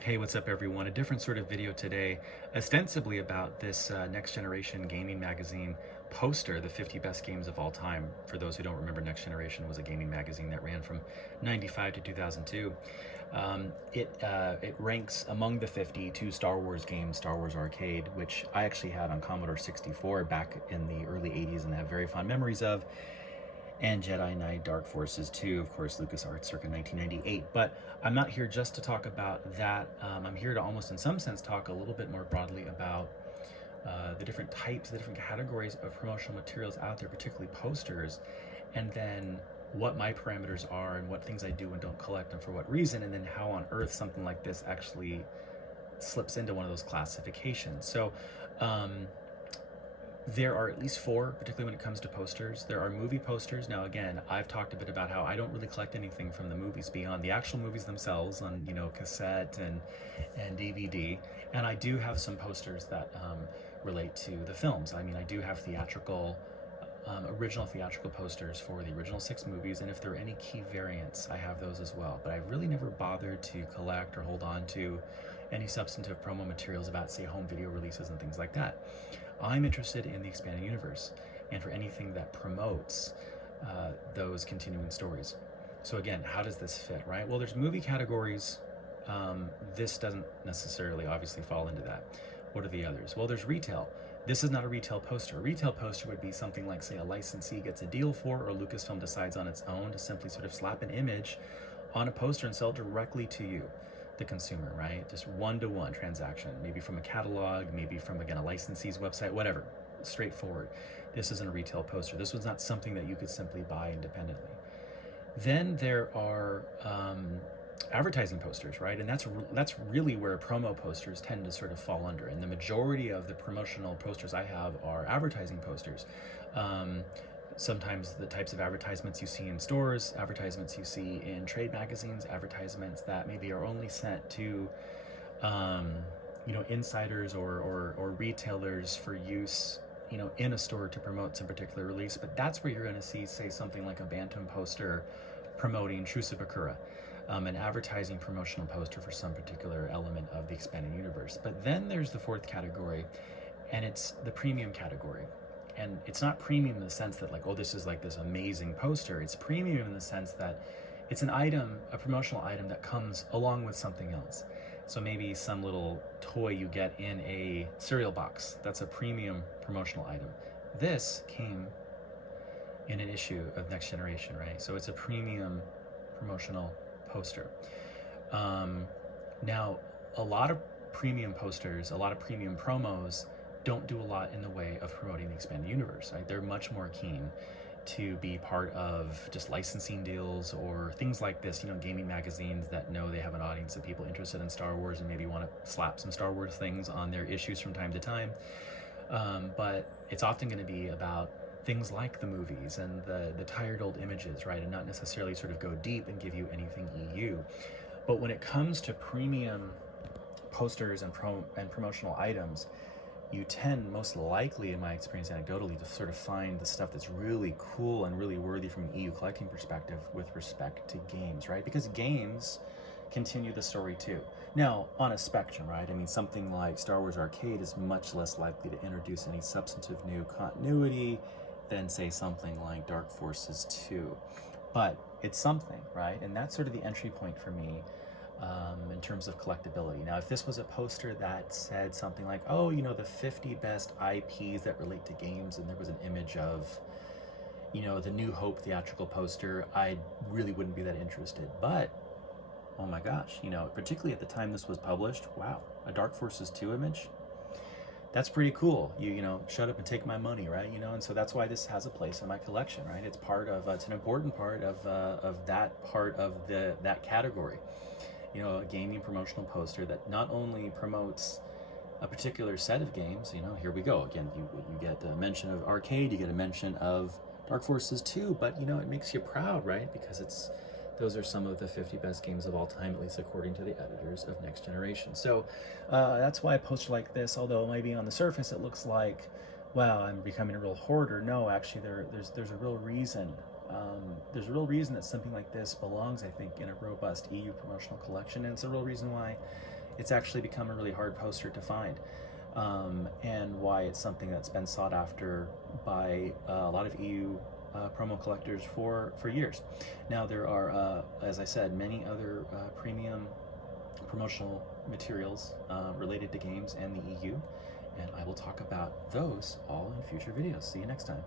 Hey, what's up everyone? A different sort of video today, ostensibly about this Next Generation gaming magazine poster, the 50 best games of all time. For those who don't remember, Next Generation was a gaming magazine that ran from 95 to 2002. It ranks among the 50 two Star Wars games, Star Wars Arcade, which I actually had on Commodore 64 back in the early 80s and have very fond memories of, and Jedi Knight, Dark Forces 2, of course, LucasArts circa 1998. But I'm not here just to talk about that. I'm here to almost, in some sense, talk a little bit more broadly about the different types, the different categories of promotional materials out there, particularly posters, and then what my parameters are and what things I do and don't collect and for what reason, and then how on earth something like this actually slips into one of those classifications. So, there are at least four, particularly when it comes to posters. There are movie posters. Now, again, I've talked a bit about how I don't really collect anything from the movies beyond the actual movies themselves on, cassette and DVD. And I do have some posters that relate to the films. I mean, I do have original theatrical posters for the original 6 movies, and if there are any key variants, I have those as well. But I've really never bothered to collect or hold on to any substantive promo materials about, say, home video releases and things like that. I'm interested in the expanded universe and for anything that promotes those continuing stories. So again, how does this fit, right? Well, there's movie categories. This doesn't necessarily obviously fall into that. What are the others? Well, there's retail. This is not a retail poster. A retail poster would be something like, say, a licensee gets a deal for, or Lucasfilm decides on its own to simply sort of slap an image on a poster and sell it directly to you, the consumer, right? Just one-to-one transaction, maybe from a catalog, maybe from, again, a licensee's website, whatever, straightforward. This isn't a retail poster. This was not something that you could simply buy independently. Then there are advertising posters, right? And that's really where promo posters tend to sort of fall under. And the majority of the promotional posters I have are advertising posters. Sometimes the types of advertisements you see in stores, advertisements you see in trade magazines, advertisements that maybe are only sent to insiders or retailers for use in a store to promote some particular release. But that's where you're going to see, say, something like a Bantam poster promoting True Bakura, an advertising promotional poster for some particular element of the expanded universe. But then there's the fourth category, and it's the premium category. And it's not premium in the sense that, like, oh, this is like this amazing poster. It's premium in the sense that it's an item, a promotional item that comes along with something else. So maybe some little toy you get in a cereal box. That's a premium promotional item. This came in an issue of Next Generation, right? So it's a premium promotional poster. Now, a lot of premium posters, a lot of premium promos don't do a lot in the way of promoting the expanded universe, right? They're much more keen to be part of just licensing deals or things like this, gaming magazines that know they have an audience of people interested in Star Wars and maybe want to slap some Star Wars things on their issues from time to time. But it's often going to be about things like the movies and the tired old images, right? And not necessarily sort of go deep and give you anything EU. But when it comes to premium posters and promotional items, you tend, most likely in my experience anecdotally, to sort of find the stuff that's really cool and really worthy from an EU collecting perspective with respect to games, right? Because games continue the story too. Now, on a spectrum, right? I mean, something like Star Wars Arcade is much less likely to introduce any substantive new continuity than, say, something like Dark Forces 2. But it's something, right? And that's sort of the entry point for me in terms of collectability. Now, if this was a poster that said something like, oh, the 50 best IPs that relate to games, and there was an image of, the New Hope theatrical poster, I really wouldn't be that interested. But, oh my gosh, particularly at the time this was published, wow, a Dark Forces 2 image? That's pretty cool. Shut up and take my money, right? And so that's why this has a place in my collection, right? It's part of, it's an important part of that part of that category. A gaming promotional poster that not only promotes a particular set of games, here we go again, you get a mention of Arcade, you get a mention of Dark Forces 2, but it makes you proud, right? Because those are some of the 50 best games of all time, at least according to the editors of Next Generation. So that's why a poster like this, although maybe on the surface it looks like, wow, I'm becoming a real hoarder. No, actually there's a real reason. There's a real reason that something like this belongs, I think, in a robust EU promotional collection, and it's a real reason why, it's actually become a really hard poster to find, and why it's something that's been sought after by a lot of EU promo collectors for years. Now there are, as I said, many other premium promotional materials related to games and the EU, and I will talk about those all in future videos. See you next time.